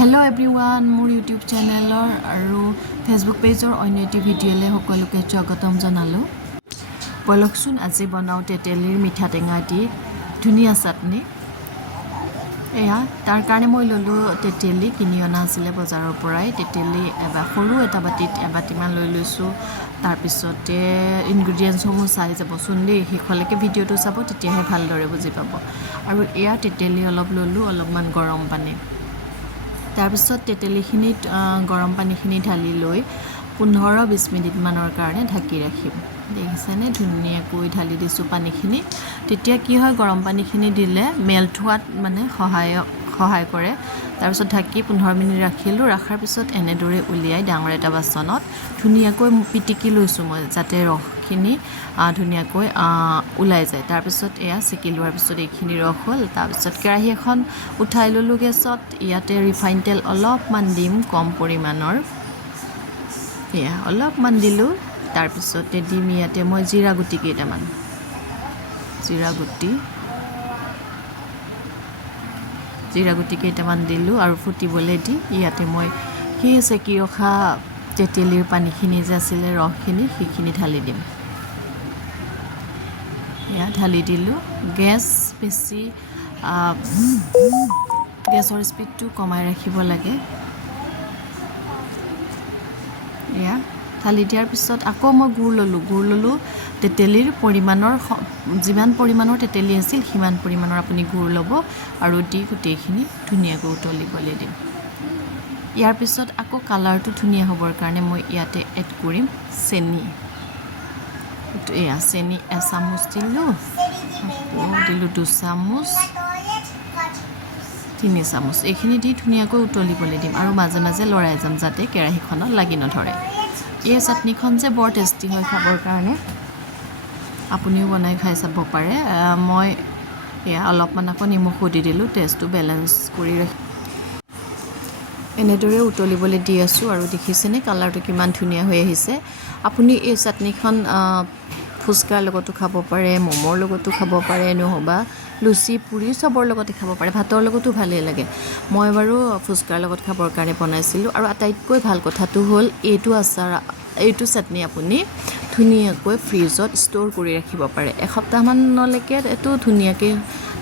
Hello everyone, মোৰ YouTube চেনেলৰ আৰু Facebook পেজৰ অন্য এটি ভিডিঅ'লে সকলোকে স্বাগতম জনালো। বলকচোন আজি বনাও তেতেলীৰ মিঠা টেঙা দি ধুনীয়া চাটনি। এয়া তাৰ কাৰণে মই ললো তেতেলী কিনি অনা আছিল বজাৰৰ পৰাই। তেতেলী সৰু এটা বাটিত এবাটিমান লৈ লৈছো। তাৰ পিছতে ইনগ্ৰেডিয়েন্টছ সমূহ চাই যাবচোন দেই, শেষলৈকে ভিডিঅ'টো চাব, তেতিয়াহে ভালদৰে বুজি পাব। আৰু এয়া তেতেলী অলপ ললো, অলপমান গৰম পানী। তাৰ পিছত তেতেলীখিনিত গৰম পানীখিনি ঢালি লৈ 15-20 মিনিট মানৰ কাৰণে ঢাকি ৰাখিম। দেখিছেনে ধুনীয়াকৈ ঢালি দিছো পানীখিনি। তেতিয়া কি হয়, গৰম পানীখিনি দিলে মেল্ট হোৱাত মানে সহায় কৰে। তাৰ পিছত ঢাকি 15 মিনিট ৰাখিলো। ৰাখাৰ পিছত এনেদৰে উলিয়াই ডাঙৰ এটা বাচনত ধুনীয়াকৈ পিটিকি লৈছো মই, যাতে ৰসখিনি ধুনীয়াকৈ ওলাই যায়। তাৰ পিছত এয়া সেকি লোৱাৰ পিছত এইখিনি ৰস হ'ল। তাৰ পিছত কেৰাহী এখন উঠাই ললো গেছত। ইয়াতে ৰিফাইন তেল অলপমান দিম, কম পৰিমাণৰ। এয়া অলপমান দিলো। তাৰ পিছতে দিম ইয়াতে মই জিৰা গুটি কেইটামান, জিৰা গুটি কেইটামান দিলো আৰু ফুটিবলৈ দি ইয়াতে মই সেই সেকি ৰখা তেতেলীৰ পানীখিনি যে আছিলে ৰসখিনি, সেইখিনি ঢালি দিম। এয়া ঢালি দিলো। গেছৰ স্পীডটো কমাই ৰাখিব লাগে। এয়া ঢালি দিয়াৰ পিছত আকৌ মই গুড় ললো। তেতেলীৰ পৰিমাণৰ যিমান পৰিমাণৰ তেতেলী আছিল সিমান পৰিমাণৰ আপুনি গুড় ল'ব আৰু দি গোটেইখিনি ধুনীয়াকৈ উতলিবলৈ দিম। ইয়াৰ পিছত আকৌ কালাৰটো ধুনীয়া হ'বৰ কাৰণে মই ইয়াতে এড কৰিম চেনি। এয়া চেনি এচামুচ দিলো, আকৌ দিলো 2 চামুচ, 3 চামুচ। এইখিনি দি ধুনীয়াকৈ উতলিবলৈ দিম আৰু মাজে মাজে লৰাই যাম যাতে কেৰাহীখনত লাগি নধৰে। এই চাটনিখন যে বৰ টেষ্টি হয় খাবৰ কাৰণে, আপুনিও বনাই খাই চাব পাৰে। মই এয়া অলপমান আকৌ নিমখো দি দিলোঁ, টেষ্টটো বেলেঞ্চ কৰি ৰাখি। এনেদৰে উতলিবলৈ দি আছোঁ আৰু দেখিছেনে কালাৰটো কিমান ধুনীয়া হৈ আহিছে। আপুনি এই চাটনিখন ফুচকাৰ লগতো খাব পাৰে, ম'মৰ লগতো খাব পাৰে, নহ'বা লুচি পুৰি চবৰ লগতে খাব পাৰে, ভাতৰ লগতো ভালেই লাগে। মই বাৰু ফুচকাৰ লগত খাবৰ কাৰণে বনাইছিলোঁ। আৰু আটাইতকৈ ভাল কথাটো হ'ল এইটো চাটনি আপুনি ধুনীয়াকৈ ফ্ৰিজত ষ্ট'ৰ কৰি ৰাখিব পাৰে। এসপ্তাহমানলৈকে এইটো ধুনীয়াকৈ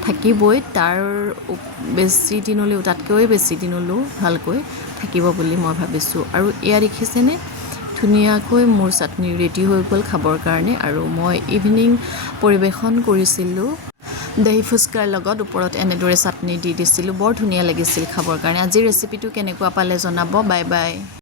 থাকিবই। তাতকৈ বেছি দিনলৈও ভালকৈ থাকিব বুলি মই ভাবিছোঁ। আৰু এয়া দেখিছেনে ধুনীয়াকৈ মোৰ চাটনি ৰেডি হৈ গ'ল খাবৰ কাৰণে। আৰু মই ইভিনিং পৰিৱেশন কৰিছিলোঁ দহি ফুচকাৰ লগত। ওপৰত এনেদৰে চাটনি দি দিছিলোঁ, বৰ ধুনীয়া লাগিছিল খাবৰ কাৰণে। আজিৰ ৰেচিপিটো কেনেকুৱা পালে জনাব। Bye bye.